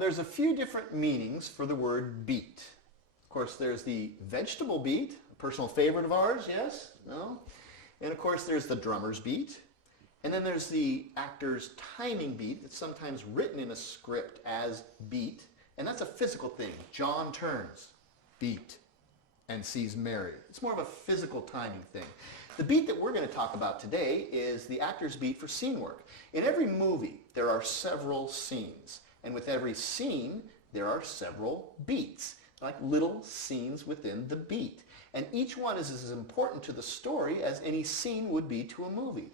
there's a few different meanings for the word beat. Of course, there's the vegetable beat, a personal favorite of ours, yes? No? And of course, there's the drummer's beat. And then there's the actor's timing beat that's sometimes written in a script as beat. And that's a physical thing. John turns, beat, and sees Mary. It's more of a physical timing thing. The beat that we're going to talk about today is the actor's beat for scene work. In every movie, there are several scenes. And with every scene, there are several beats, like little scenes within the beat. And each one is as important to the story as any scene would be to a movie.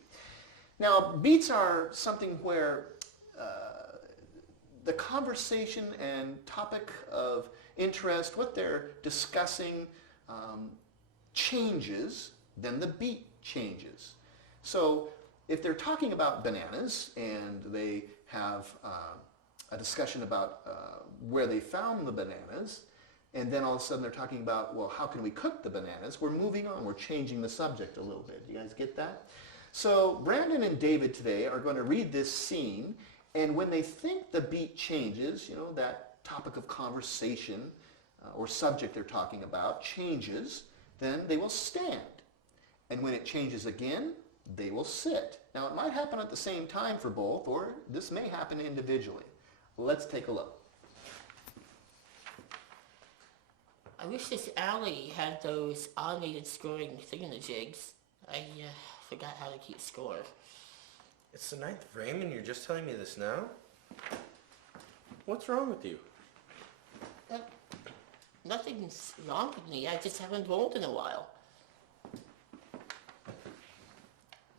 Now, beats are something where the conversation and topic of interest, what they're discussing, changes, then the beat changes. So if they're talking about bananas and they have a discussion about where they found the bananas, and then all of a sudden they're talking about, well, how can we cook the bananas? We're moving on. We're changing the subject a little bit. You guys get that? So Brandon and David today are going to read this scene, and when they think the beat changes, you know, that topic of conversation or subject they're talking about changes, then they will stand. And when it changes again, they will sit. Now, it might happen at the same time for both, or this may happen individually. Let's take a look. I wish this alley had those automated scoring thingamajigs. I forgot how to keep score. It's the ninth frame and you're just telling me this now? What's wrong with you? Nothing's wrong with me. I just haven't rolled in a while.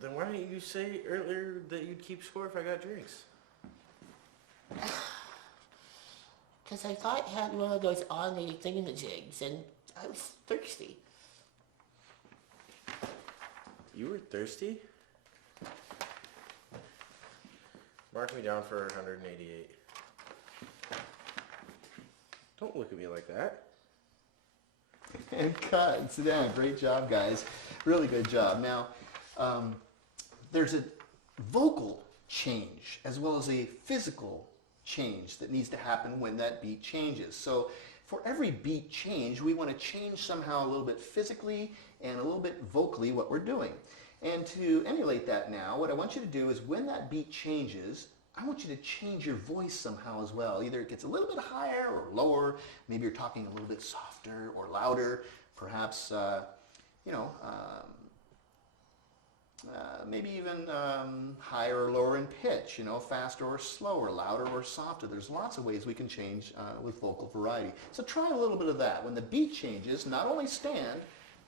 Then why didn't you say earlier that you'd keep score if I got drinks? Because I thought it had one of those automated thingamajigs, and I was thirsty. You were thirsty? Mark me down for 188. Don't look at me like that. And cut. Sit down. Great job, guys. Really good job. Now, there's a vocal change as well as a physical change that needs to happen when that beat changes. So for every beat change, we want to change somehow a little bit physically and a little bit vocally what we're doing. And to emulate that now, what I want you to do is when that beat changes, I want you to change your voice somehow as well. Either it gets a little bit higher or lower. Maybe you're talking a little bit softer or louder. Perhaps, maybe even higher or lower in pitch, faster or slower, louder or softer. There's lots of ways we can change with vocal variety. So try a little bit of that. When the beat changes, not only stand,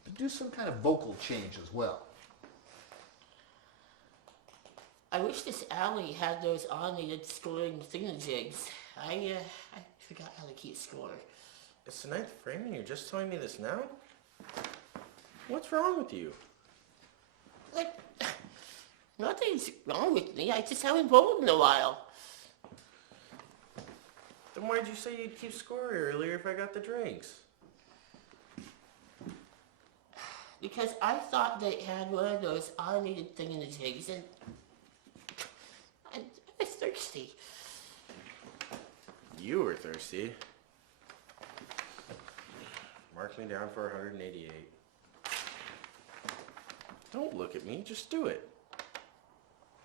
but do some kind of vocal change as well. I wish this alley had those automated scoring thingamajigs. I forgot how to keep score. It's the ninth frame and you're just telling me this now? What's wrong with you? Nothing's wrong with me. I just haven't rolled in a while. Then why'd you say you'd keep score earlier if I got the drinks? Because I thought they had one of those automated thingamajigs, and I was thirsty. You were thirsty. Mark me down for 188. Don't look at me, just do it.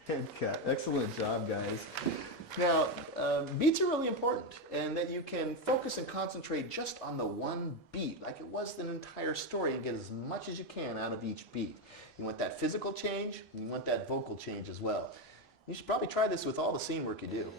And cut. Excellent job, guys. Now, beats are really important, and that you can focus and concentrate just on the one beat, like it was an entire story, and get as much as you can out of each beat. You want that physical change, and you want that vocal change as well. You should probably try this with all the scene work you do.